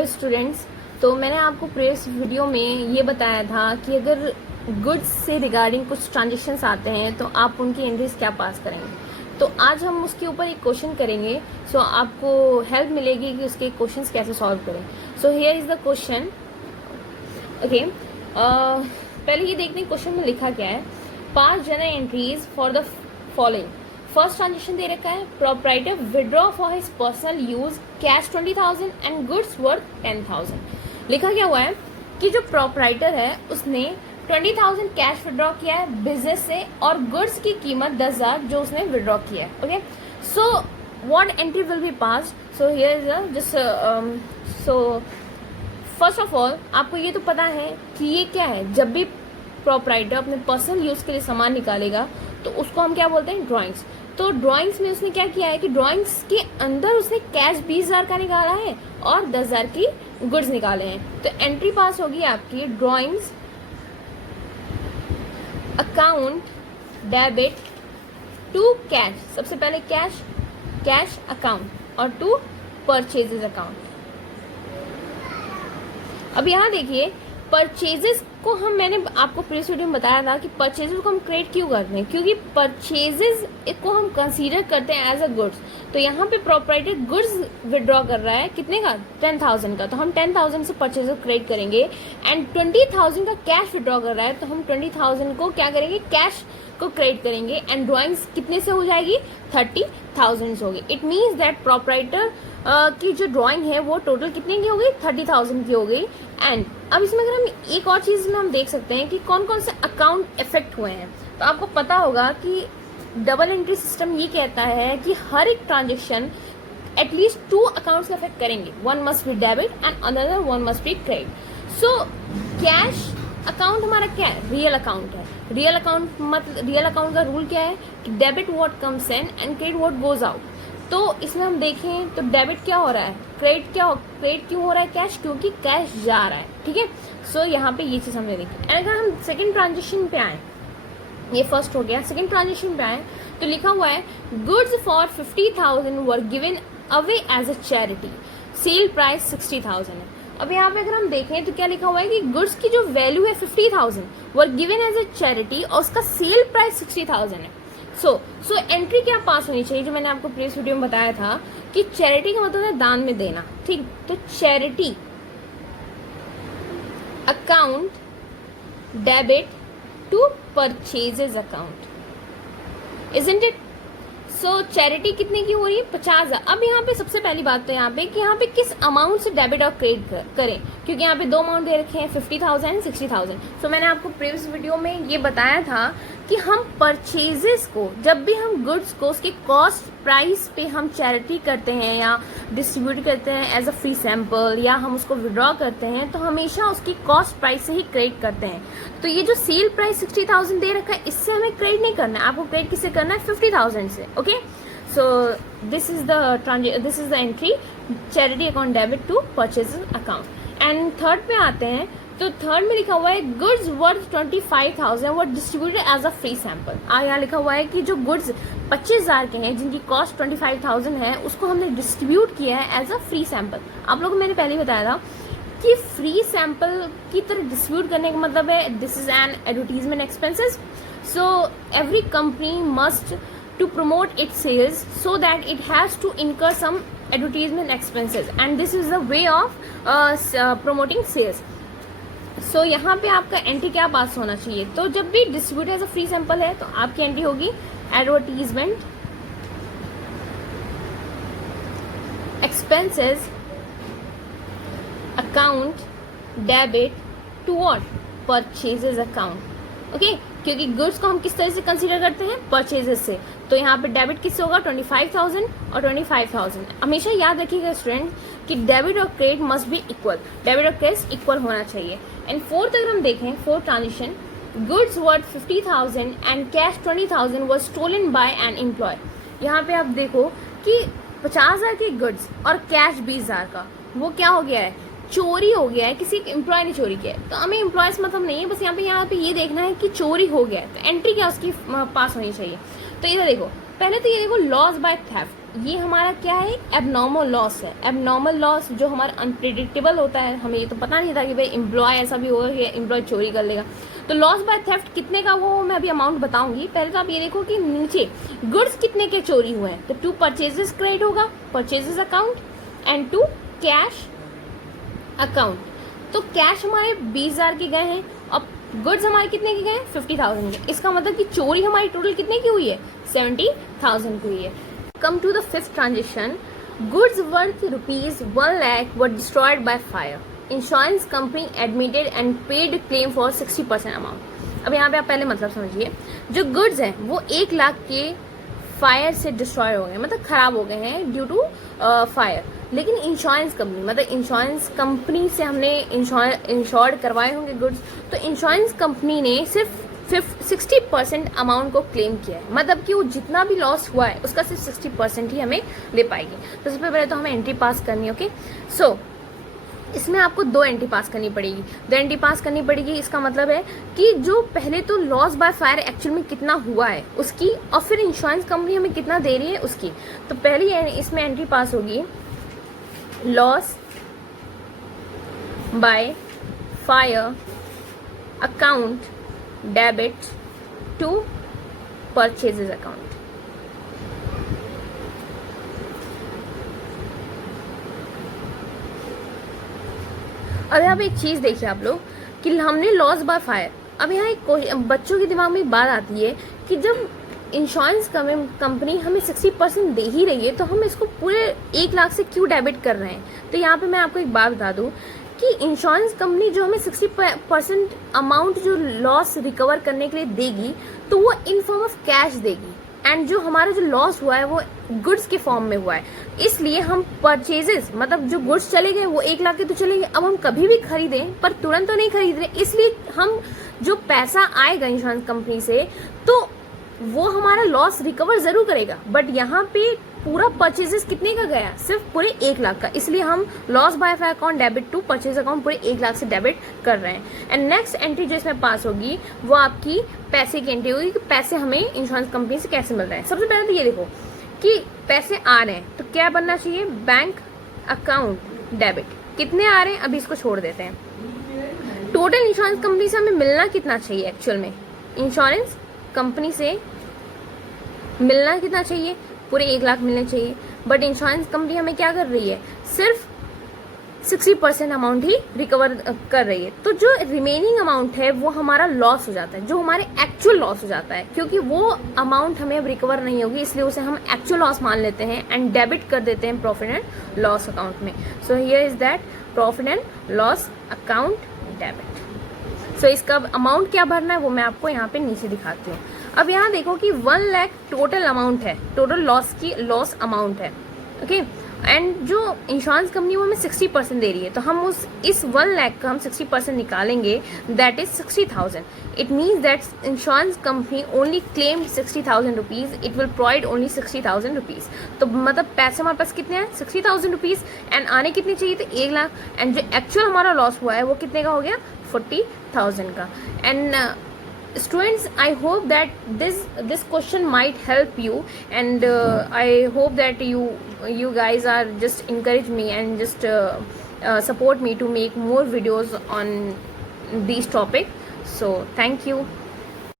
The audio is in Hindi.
हेलो स्टूडेंट्स, तो मैंने आपको प्रीवियस वीडियो में ये बताया था कि अगर गुड्स से रिगार्डिंग कुछ ट्रांजेक्शंस आते हैं तो आप उनकी एंट्रीज क्या पास करेंगे। तो आज हम उसके ऊपर एक क्वेश्चन करेंगे। सो आपको हेल्प मिलेगी कि उसके क्वेश्चंस कैसे सॉल्व करें। So here is the question. Okay, पहले ये देखते हैं क्वेश्चन में लिखा क्या है। Pass journal entries for the following. First transaction दे रखा है, proprietor withdraw for his personal use cash 20,000 and goods worth 10,000। लिखा क्या हुआ है कि जो प्रोप्राइटर है उसने 20,000 कैश विड्रॉ किया है बिजनेस से और गुड्स की कीमत 10,000 जो उसने विड्रॉ किया है। Okay, so what entry will be pass. So here is just so first of all आपको ये तो पता है कि ये क्या है। जब भी प्रोप्राइटर अपने पर्सनल यूज के लिए सामान निकालेगा तो उसको हम क्या बोलते हैं, ड्राइंग्स। तो ड्राइंग्स में उसने क्या किया है कि ड्राइंग्स के अंदर उसने कैश 20,000 का निकाला है और 10,000 की गुड्स निकाले हैं। तो एंट्री पास होगी आपकी drawings account debit to cash. सबसे पहले कैश अकाउंट और टू परचेजेस अकाउंट। अब यहाँ देखिए परचेजेस को मैंने आपको प्रीवियस वीडियो में बताया था कि परचेजेस को हम क्रेडिट क्यों करते हैं, क्योंकि परचेजेस को हम कंसीडर करते हैं एज अ गुड्स। तो यहाँ पे प्रोप्राइटर गुड्स विड्रॉ कर रहा है कितने का, 10,000 का, तो हम 10,000 से परचेजेस क्रेडिट करेंगे। एंड 20,000 का कैश विड्रॉ कर रहा है तो हम 20,000 को क्या करेंगे, कैश को क्रेडिट करेंगे। एंड ड्रॉइंग्स कितने से हो जाएगी, 30,000 होगी। इट मीन्स दैट प्रोप्राइटर की जो ड्राइंग है वो टोटल कितने की हो गई, 30,000 की हो गई। एंड अब इसमें अगर हम एक और चीज में हम देख सकते हैं कि कौन कौन से अकाउंट इफेक्ट हुए हैं। तो आपको पता होगा कि डबल एंट्री सिस्टम ये कहता है कि हर एक ट्रांजेक्शन एटलीस्ट 2 अकाउंट्स इफेक्ट करेंगे। One must be debit and another one must be credit. So cash account हमारा क्या है, रियल अकाउंट है। रियल अकाउंट मतलब रियल अकाउंट का रूल क्या है कि debit what comes in and credit what goes out. तो इसमें हम देखें तो डेबिट क्या हो रहा है, क्रेडिट क्यों हो रहा है, कैश, क्योंकि कैश जा रहा है। ठीक है, सो यहाँ पे ये चीज हमने देखी। एंड अगर हम सेकंड ट्रांजेक्शन पे आए, ये फर्स्ट हो गया, सेकंड ट्रांजेक्शन पे आए तो लिखा हुआ है goods for 50,000 were given away as a charity, sale price 60,000 है। अब यहाँ पे अगर हम देखें तो क्या लिखा हुआ है कि गुड्स की जो वैल्यू है 50,000 were given as a charity और उसका सेल प्राइस 60,000 है। सो एंट्री क्या पास होनी चाहिए, जो मैंने आपको प्रीवियस वीडियो में बताया था कि चैरिटी का मतलब है दान में देना। ठीक, तो charity account debit to purchases account, isn't it. So charity कितने की हो रही है, 50,000। अब यहाँ पे सबसे पहली बात तो यहाँ पे कि यहाँ पे किस अमाउंट से डेबिट और क्रेडिट करें, क्योंकि यहाँ पे 2 अमाउंट दे रखे हैं, 50,000 एंड 60,000। सो मैंने आपको प्रीवियस वीडियो में ये बताया था कि हम परचेजेस को, जब भी हम गुड्स को उसके कॉस्ट प्राइस पे हम चैरिटी करते हैं या डिस्ट्रीब्यूट करते हैं एज अ फ्री सैंपल, या हम उसको विड्रॉ करते हैं तो हमेशा उसकी कॉस्ट प्राइस से ही क्रेडिट करते हैं। तो ये जो सेल प्राइस 60,000 दे रखा है इससे हमें क्रेडिट नहीं करना है, आपको क्रेडिट किससे करना है, 50,000 से। Okay, so this is the entry charity account debit to purchases account. And third पे आते हैं तो थर्ड में लिखा हुआ है goods worth 25,000 were distributed as a free sample. यहाँ लिखा हुआ है कि जो गुड्स 25,000 के हैं जिनकी कॉस्ट 25,000 है उसको हमने डिस्ट्रीब्यूट किया है एज अ फ्री सैंपल। आप लोगों को मैंने पहले ही बताया था कि फ्री सैंपल की तरह डिस्ट्रीब्यूट करने का मतलब है this is an advertisement expenses. So every company must to promote its sales so that it has to incur some advertisement expenses and this is the way of promoting sales. So यहाँ पे आपका एंट्री क्या पास होना चाहिए, तो जब भी distribute as a free sample है तो आपकी एंट्री होगी advertisement expenses account debit to what, purchases account. Okay, क्योंकि गुड्स को हम किस तरह से कंसीडर करते हैं, परचेजेस से। तो यहाँ पे डेबिट किससे होगा, 25,000 और 25,000। हमेशा याद रखिएगा स्टूडेंट कि डेबिट और credit must be equal, debit और क्रेडिट इक्वल होना चाहिए। एंड फोर्थ अगर हम देखें, fourth transaction goods worth 50,000 and cash 20,000 was stolen by an employee. यहाँ पे आप देखो कि 50,000 की गुड्स और कैश 20,000 का, वो क्या हो गया है, चोरी हो गया है, किसी एम्प्लॉय ने चोरी किया है। तो हमें एम्प्लॉयज मतलब नहीं है, बस यहाँ पे ये देखना है कि चोरी हो गया है। तो एंट्री क्या उसकी पास होनी चाहिए। तो इधर देखो पहले तो ये देखो लॉस बाय थेफ्ट, ये हमारा क्या है, एबनॉर्मल लॉस है। एबनॉर्मल लॉस जो हमारा अनप्रिडिक्टेबल होता है, हमें ये तो पता नहीं था कि भाई एम्प्लॉय ऐसा भी होगा कि एम्प्लॉय चोरी कर लेगा। तो लॉस बाय थेफ्ट कितने का, वो मैं अभी अमाउंट बताऊंगी। पहले तो आप ये देखो कि नीचे गुड्स कितने के चोरी हुए हैं, तो टू परचेजेस क्रेडिट होगा, purchases account, and to cash account. तो कैश हमारे 20,000 के गए हैं और गुड्स हमारे कितने के गए हैं, 50,000 के। इसका मतलब कि चोरी हमारी टोटल कितने की हुई है, 70,000 की हुई है। Come to the fifth transaction, goods worth ₹1 lakh were destroyed by fire, insurance company admitted and paid claim for 60% amount. अब यहाँ पे आप पहले मतलब समझिए, जो गुड्स हैं वो 1 लाख के फायर से डिस्ट्रॉय हो गए, मतलब खराब हो गए हैं ड्यू टू फायर। लेकिन इंश्योरेंस कंपनी, मतलब इंश्योरेंस कंपनी से हमने इंश्योर्ड करवाए होंगे गुड्स, तो इंश्योरेंस कंपनी ने सिर्फ 60% अमाउंट को क्लेम किया है। मतलब कि वो जितना भी लॉस हुआ है उसका सिर्फ 60% ही हमें ले पाएगी। तो सबसे पहले तो हमें एंट्री पास करनी है। ओके, सो इसमें आपको 2 एंट्री पास करनी पड़ेगी। 2 एंट्री पास करनी पड़ेगी, इसका मतलब है कि जो पहले तो लॉस बाय फायर एक्चुअल में कितना हुआ है उसकी, और फिर इंश्योरेंस कंपनी हमें कितना दे रही है उसकी। तो पहली इसमें एंट्री पास होगी loss by fire account debit to purchases account. अब यहाँ पे एक चीज देखिए आप लोग कि हमने लॉस बाय फायर, अब यहाँ एक बच्चों के दिमाग में बात आती है कि जब इंश्योरेंस कंपनी हमें 60% दे ही रही है तो हम इसको पूरे 1 लाख से क्यों डेबिट कर रहे हैं। तो यहाँ पे मैं आपको एक बात बता दूं कि इंश्योरेंस कंपनी जो हमें 60% अमाउंट जो लॉस रिकवर करने के लिए देगी तो वो इन फॉर्म ऑफ कैश देगी, एंड जो हमारा जो लॉस हुआ है वो गुड्स के फॉर्म में हुआ है। इसलिए हम परचेजेस, मतलब जो गुड्स चले गए वो 1 लाख के तो चले गए, अब हम कभी भी खरीदें पर तुरंत तो नहीं खरीद रहे, इसलिए हम जो पैसा आएगा इंश्योरेंस कंपनी से तो वो हमारा लॉस रिकवर जरूर करेगा। बट यहाँ पे पूरा परचेजेस कितने का गया, सिर्फ पूरे 1 लाख का, इसलिए हम loss by fire account debit to purchase account पूरे 1 लाख से डेबिट कर रहे हैं। एंड नेक्स्ट एंट्री जो इसमें पास होगी वो आपकी पैसे की एंट्री होगी कि पैसे हमें इंश्योरेंस कंपनी से कैसे मिल रहे हैं। सबसे पहले तो ये देखो कि पैसे आ रहे हैं तो क्या बनना चाहिए, बैंक अकाउंट डेबिट। कितने आ रहे हैं अभी इसको छोड़ देते हैं। टोटल इंश्योरेंस कंपनी से हमें मिलना कितना चाहिए, एक्चुअल में इंश्योरेंस कंपनी से मिलना कितना चाहिए, पूरे 1 लाख मिलने चाहिए। बट इंश्योरेंस कंपनी हमें क्या कर रही है, सिर्फ 60% अमाउंट ही रिकवर कर रही है। तो जो रिमेनिंग अमाउंट है वो हमारा लॉस हो जाता है, जो हमारे एक्चुअल लॉस हो जाता है, क्योंकि वो अमाउंट हमें अब रिकवर नहीं होगी, इसलिए उसे हम एक्चुअल लॉस मान लेते हैं एंड डेबिट कर देते हैं प्रॉफिट एंड लॉस अकाउंट में। So here is that profit and loss account debit. So इसका अमाउंट क्या भरना है वो मैं आपको यहाँ पे नीचे दिखाती हूँ। अब यहाँ देखो कि 1 लाख टोटल अमाउंट है, टोटल लॉस की लॉस अमाउंट है। ओके, एंड जो इंश्योरेंस कंपनी वो हमें 60% दे रही है, तो हम इस 1 लाख का हम 60% निकालेंगे, that is 60,000। It means that insurance company only claim 60,000 rupees, it will provide only 60,000 rupees. तो मतलब पैसे हमारे पास कितने हैं, 60,000 रुपीज, एंड आने कितने चाहिए थे, 1 लाख। एंड जो एक्चुअल हमारा लॉस हुआ है वो कितने का हो गया, 40,000 का। And students, I hope that this question might help you, and I hope that you guys are just encourage me and just support me to make more videos on these topic. So thank you.